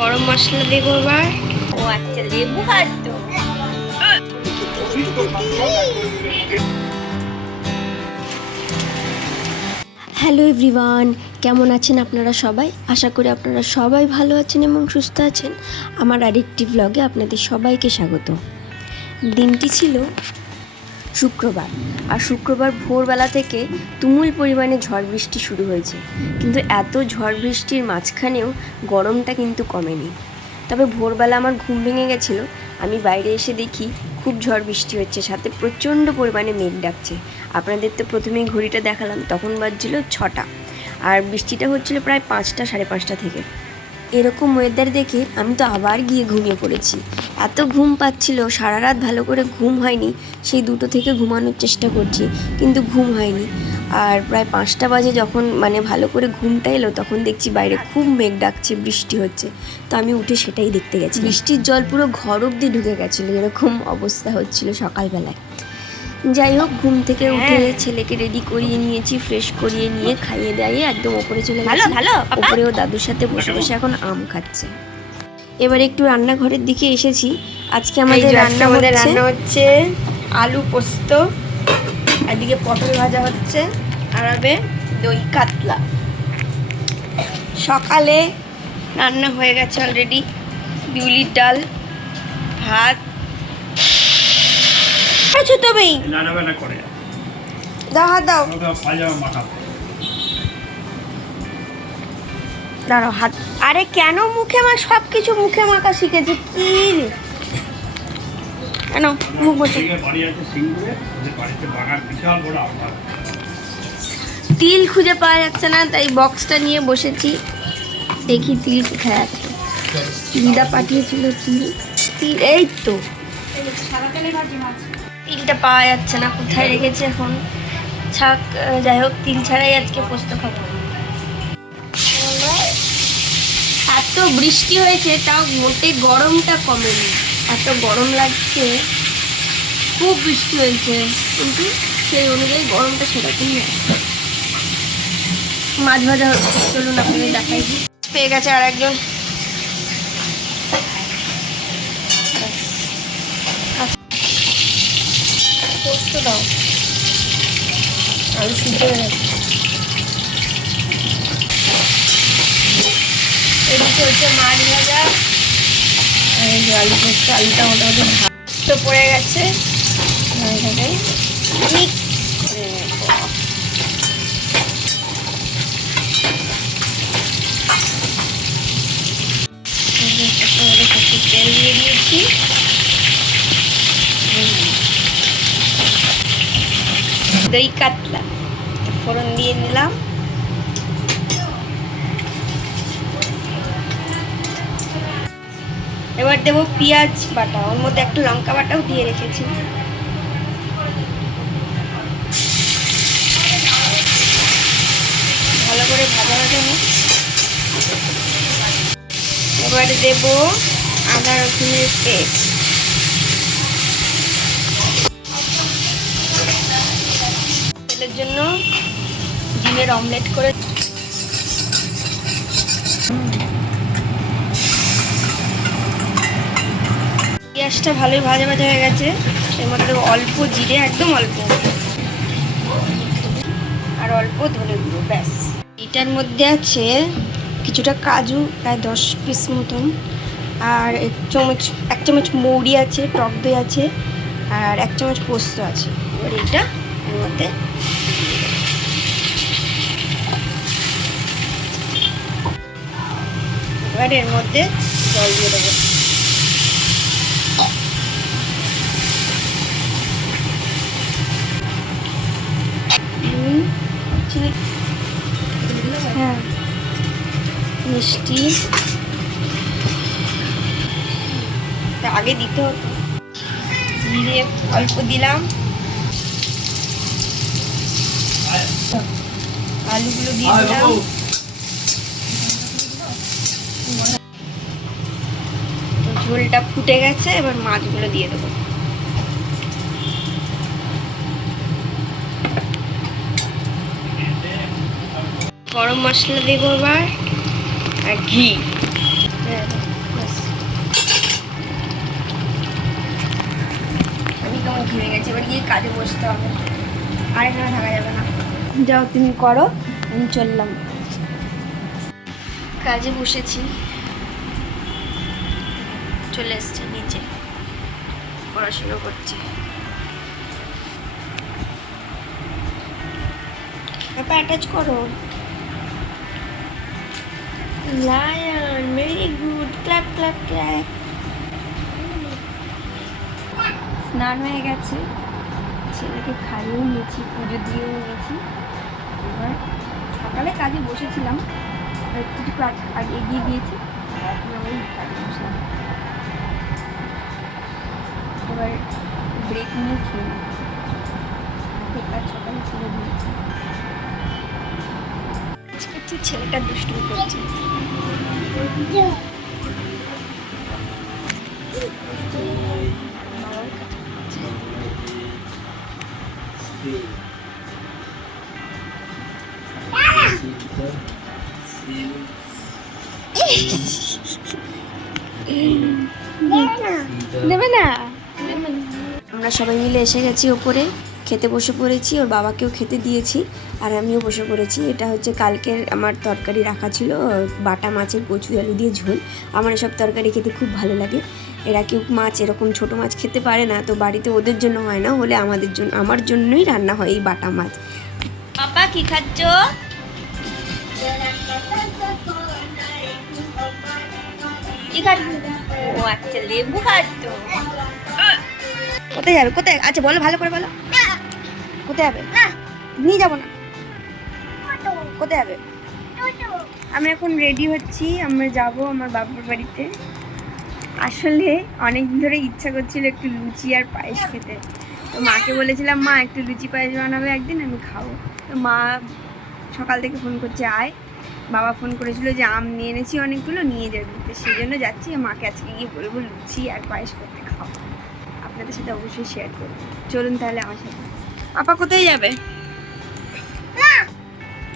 গরম মশলা দেবো এবার। ও আচ্ছা, লেবু খাচ্ছ? হ্যালো এভরিওয়ান, কেমন আছেন আপনারা সবাই? আশা করি আপনারা সবাই ভালো আছেন এবং সুস্থ আছেন। আমার আরেকটি ব্লগে আপনাদের সবাইকে স্বাগত। দিনটি ছিল শুক্রবার, আর শুক্রবার ভোরবেলা থেকে তুমুল পরিমাণে ঝড় বৃষ্টি শুরু হয়েছে। কিন্তু এত ঝড় বৃষ্টির মাঝখানেও গরমটা কিন্তু কমেনি। তবে ভোরবেলা আমার ঘুম ভেঙে গেছিলো। আমি বাইরে এসে দেখি খুব ঝড় বৃষ্টি হচ্ছে, সাথে প্রচণ্ড পরিমাণে মেঘ ডাকছে। আপনাদের তো প্রথমেই ঘড়িটা দেখালাম, তখন বাজছিল 6টা, আর বৃষ্টিটা হচ্ছিল প্রায় 5টা, সাড়ে 5টা থেকে। এরকম ওয়েদার দেখে আমি তো আবার গিয়ে ঘুমিয়ে পড়েছি। এত ঘুম পাচ্ছিল, সারা রাত ভালো করে ঘুম হয়নি। সেই 2টো থেকে ঘুমানোর চেষ্টা করছি, কিন্তু ঘুম হয়নি। আর প্রায় 5টা বাজে যখন ভালো করে ঘুমটা এলো, তখন দেখছি বাইরে খুব মেঘ ডাকছে, বৃষ্টি হচ্ছে। তো আমি উঠে সেটাই দেখতে গেছি। বৃষ্টির জল পুরো ঘর অবধি ঢুকে গেছিলো, এরকম অবস্থা হচ্ছিল সকালবেলায়। যাই হোক, ঘুম থেকে উঠে ছেলেকে রেডি করিয়ে নিয়েছি, ফ্রেশ করিয়ে নিয়ে খাইয়ে দাইয়ে একদম ওপরে চলে গেছি। ওপরেও দাদুর সাথে বসে বসে এখন আম খাচ্ছে। এবারে একটু রান্নাঘরের দিকে এসেছি। আজকে আমাদের রান্না হচ্ছে আলু পোস্ত, এদিকে পটল ভাজা হচ্ছে, আর হবে দই কাতলা। সকালে রান্না হয়ে গেছে অলরেডি, বিউলির ডাল, ভাত। তুমি দাও দাঁড়াও হাত। আরে কেন মুখে সব কিছু মুখে মাখা শিখেছে কি রে? কেন মুখ বসে? তিল খুঁজে পাওয়া যাচ্ছে না, তাই বক্সটা নিয়ে বসেছি, দেখি তিল কোথায় আছে। দিদা পাঠিয়েছিল তিল। তিল এই তো, তিলটা পাওয়া যাচ্ছে না, কোথায় রেখেছে এখন। ছাক, যাই হোক, তিল ছাড়াই আজকে পোস্ত খাবো। এত বৃষ্টি হয়েছে, তাও মোটে গরমটা কমেনি। এত গরম লাগছে, খুব বৃষ্টি হয়েছে, কিন্তু সেই অনুযায়ী গরমটা সেরকমই আছে। মাছ ভাজা হচ্ছে, চলুন আপনাদের দেখাই। পেয়ে গেছে আর একজন। পোস্ত দাও, আলু সিদ্ধ হয়ে গেছে। এদিকে হচ্ছে মাছ ভাজা, আর এই যে আলু পোস্ত। আলুটা মোটামুটি ভাত পড়ে গেছে, মিক্স করে নেব। তেল দিয়ে দিয়েছি, দই কাতলা ফোড়ন দিয়ে নিলাম। এবার দেবো পেঁয়াজ বাটা, ওর মধ্যে একটা লঙ্কা বাটাও দিয়ে রেখেছি। ভালো করে ভাজা ভাজা হোক। এবারে দেবো আদা রসুনের পেস্ট। তেলের জন্য ডিমের অমলেট করে পেঁয়াজটা ভালোই ভাজা ভাজা হয়ে গেছে। এর মধ্যে দেবো অল্প জিরে, একদম অল্প, আর অল্প ধনে গুঁড়ো, ব্যাস। এটার মধ্যে আছে কিছুটা কাজু, প্রায় 10 পিস মতন, আর 1 চামচ মৌরি আছে, টক দই আছে, আর 1 চামচ পোস্ত আছে। এবার এটা এর মধ্যে এর মধ্যে জল দিয়ে দেবো। হ্যাঁ, মিষ্টি আগে দিতে হতো, জিরে অল্প দিলাম, আলুগুলো দিয়ে দিলাম। ঝোলটা ফুটে গেছে, এবার মাছগুলো দিয়ে দেবো। গরম মশলা দেবো এবার, আর ঘি। ঘেমে গেছে, এবার গিয়ে কাজে বসতে হবে, আর এখানে থাকা যাবে না। যাও তুমি করো, আমি চললাম। কাজে বসেছি, চলে এসছে নিচে, পড়াশুনো করছে। পাপা অ্যাটাচ করো। Lion, very good, clap clap clap. স্নান হয়ে গেছে, ছেলেকে খাইয়েও নিয়েছি, পুজো দিয়েও নিয়েছি। এবার সকালে কাজে বসেছিলাম, কিছু কাজ আগে এগিয়ে দিয়েছি, এখন আমি কাজে বসলাম। এবার ব্রেক নিয়ে খেয়ে নিচ্ছি, হাতের কাজ সকালে করে দিয়েছি। আজকে ছেলেটা দুষ্টুমি করছে। দেবে না। আমরা সবাই মিলে এসে গেছি ওপরে, খেতে বসে পড়েছি, ওর বাবাকেও খেতে দিয়েছি আর আমিও বসে পড়েছি। এটা হচ্ছে কালকের আমার তরকারি রাখা ছিল, বাটা মাছের কচু আলু দিয়ে ঝোল। আমার এসব তরকারি খেতে খুব ভালো লাগে। এরা কেউ মাছ এরকম ছোট মাছ খেতে পারে না, তো বাড়িতে ওদের জন্য হয় না, হলে আমাদের জন্য, আমার জন্যই রান্না হয় এই বাটা মাছ। পাপা কি খাচ্ছ? কি খাচ্ছ? ও আচ্ছা, লেবু খাচ্ছ। কোথায় যাবে? কোথায়? আচ্ছা বলো, ভালো করে বলো। কোথায় যাবে? নিয়ে যাবো না। কোথায় যাবে? আমি এখন রেডি হচ্ছি, আমরা যাব আমার বাবার বাড়িতে। আসলে অনেক দিন ধরে ইচ্ছা করছিল একটু লুচি আর পায়েস খেতে, তো মাকে বলেছিলাম মা একটু লুচি পায়েস বানাবে একদিন, আমি খাবো। তো মা সকাল থেকে ফোন করছে আয়, বাবা ফোন করেছিল যে আম নিয়ে এনেছি অনেকগুলো, নিয়ে যাবি, তো সেই জন্য যাচ্ছি। মাকে আজকে গিয়ে বলবো লুচি আর পায়েস করতে খাবো, আপনাদের সাথে অবশ্যই শেয়ার করবো। চলুন তাহলে আমার সাথে। আপা কোথায় যাবে?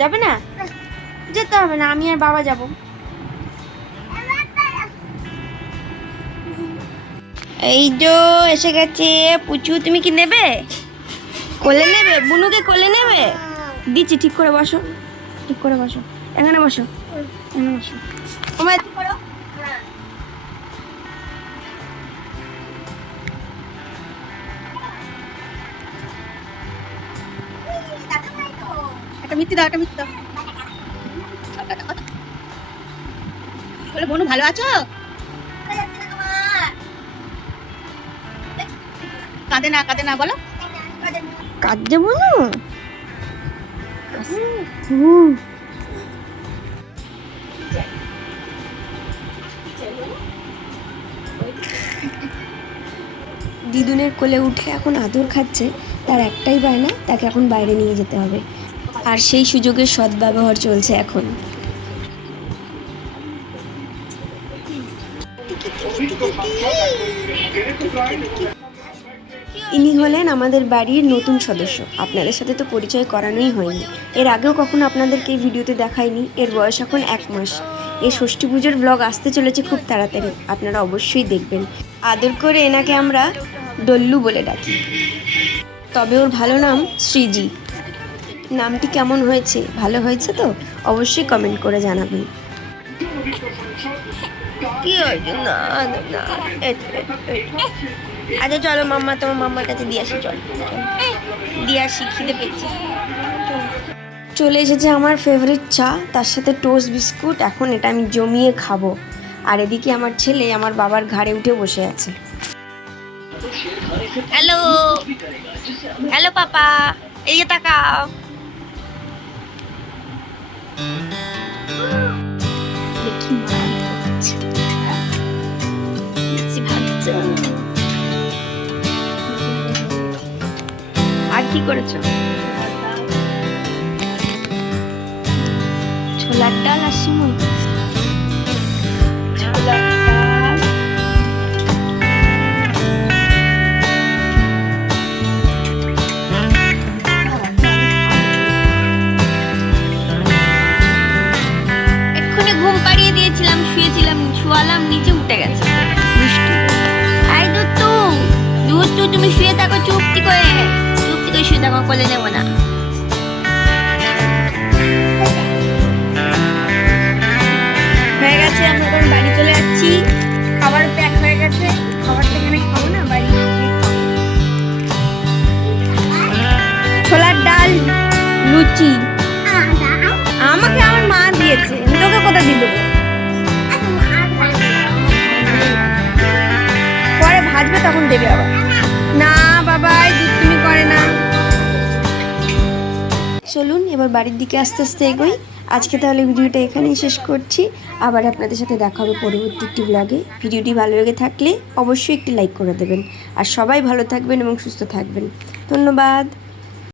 যাবে না? যেতে হবে না, আমি আর বাবা যাব। এই যে এসে গেছে পুচু, তুমি কি নেবে? কোলে নেবে? বুনুকে কোলে নেবে? দিচ্ছি, ঠিক করে বসো, ঠিক করে বসো, এখানে বসো, এখানে বসো। তোমার একটা মিষ্টি দাও, একটা মিষ্টি দাও। বলে বনু ভালো আছো? কাঁদে না, কাঁদে না, বলো। কাঁদছে বনু? দিদুনের কোলে উঠে এখন আদর খাচ্ছে, তার একটাই বায়না, তাকে এখন বাইরে নিয়ে যেতে হবে, আর সেই সুযোগের সদ্ব্যবহার চলছে এখন। ইনি হলেন আমাদের বাড়ির নতুন সদস্য। আপনাদের সাথে তো পরিচয় করানোই হয়নি, এর আগেও কখনো আপনাদেরকে এই ভিডিওতে দেখাইনি। এর বয়স এখন 1 মাস। এই ষষ্ঠী পুজোর ব্লগ আসতে চলেছে খুব তাড়াতাড়ি, আপনারা অবশ্যই দেখবেন। আদর করে এনাকে আমরা ডল্লু বলে ডাকি, তবে ওর ভালো নাম শ্রীজি। নামটি কেমন হয়েছে? ভালো হয়েছে তো? অবশ্যই কমেন্ট করে জানাবেন। কি হয়েছে? না না, আচ্ছা চলো মাম্মা, তোমার মাম্মার কাছে দিয়ে আসি, চল দিয়ে আসি, খিদে পেয়েছি। চলে এসেছে আমার ফেভারিট চা, তার সাথে টোস্ট বিস্কুট। এখন এটা আমি জমিয়ে খাবো, আর এদিকে আমার ছেলে আমার বাবার ঘাড়ে উঠে বসে আছে। হ্যালো, হ্যালো পাপা, এই তাকাও। দেখি মা কি করছে। ভাবছো আর কি করেছো? ছোলার ডাল আর সিমুই। ছোলার ডাল, এক্ষুনি ঘুম পাড়িয়ে দিয়েছিলাম, শুয়েছিলাম, শুয়ালাম, নিচে উঠে গেছে। মিষ্টি। এই দুধ, দুধ দুষ্টু তুমি শুয়ে থাকো চুপটি করে শুয়ে থাকো, কোলে নেবো না। হয়ে গেছে, আমরা এখন বাড়ি চলে যাচ্ছি। খাবার প্যাক হয়ে গেছে, খাবারটা এখানে খাবো না, বাড়ি গিয়ে খাবো। ছোলার ডাল, লুচি আমাকে আমার মা দিয়েছে, আমি তোকে কোথা দিয়ে দেবো? পরে ভাজবে তখন দেবে আবার। না বাবা দুষ্টুমি করে না। চলুন এবার বাড়ির দিকে আস্তে আস্তে এগোই। আজকে তাহলে ভিডিওটা এখানেই শেষ করছি। আবার আপনাদের সাথে দেখা হবে পরবর্তী একটি ব্লগে। ভিডিওটি ভালো লেগে থাকলে অবশ্যই একটি লাইক করে দেবেন। আর সবাই ভালো থাকবেন এবং সুস্থ থাকবেন। ধন্যবাদ।